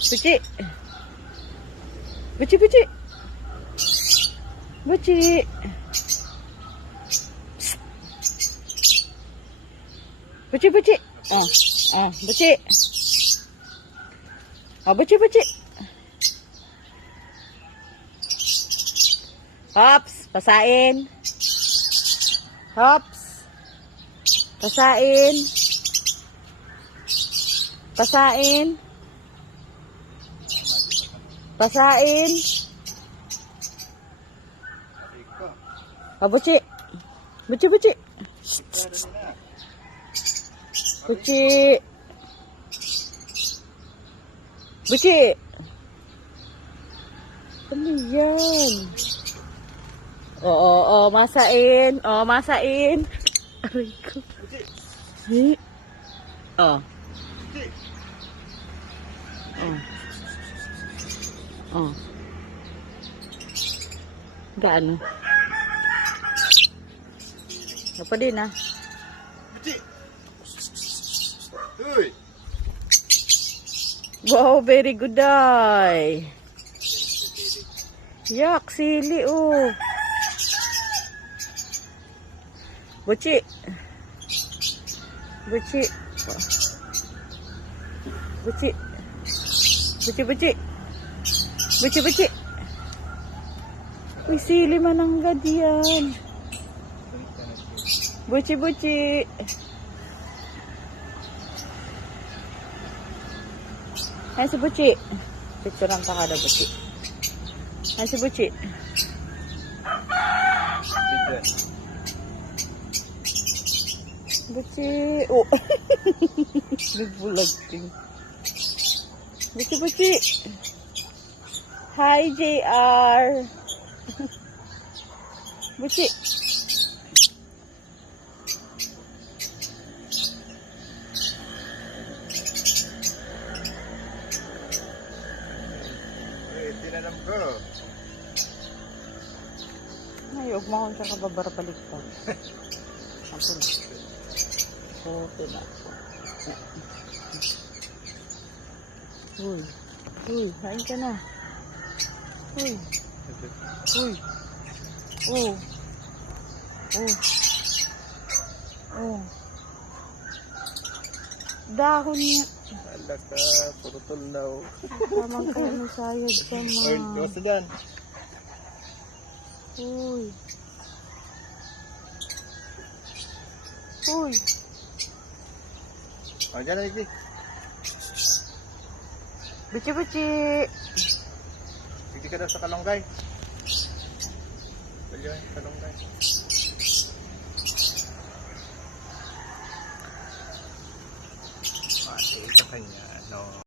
Butchi. Butchi, Butchi. Butchi. Butchi, Butchi. Oh, Butchi. Oh, Butchi, Butchi. Hops, pasain. Hops. Pasain. Pasain. Pasain. Oh, Butchi. Butchi, Butchi. Butchi. Butchi. Ano yan? Oo, masain. Oo, masain. Aray ko. Eh. Oh. Oh. Gaano? Apa din ah. Uy. Wow, very good day. Yak, sili oh. Butchi. Butchi. Butchi. Butchi, Butchi. Butchi, Butchi. Uy, sili mananggad yan. Butchi, Butchi. Ayan si Butchi. Picturean ka kada, Butchi. Ayan si Butchi. Butchi. Oh. Nagbulag din. Butchi, Butchi. Hi, JR. Butchi. Tinanam ko. Ay, huwag mo akong siya kababarbalik pa. Ako na. Okay na. Uy. Uy, hain ka na. Uy. Uy. Oh. Oh. Oh. Dahon niya. Alaka, purutol na oh. Tamang kayo masayad ka, ma. Oy, gawas na dyan. Uy. Uy. O, dyan na, Igi. Butchi, Butchi. Hindi ka daw sa kalunggay. Baliw yung kalunggay. Mati ka kanya, no?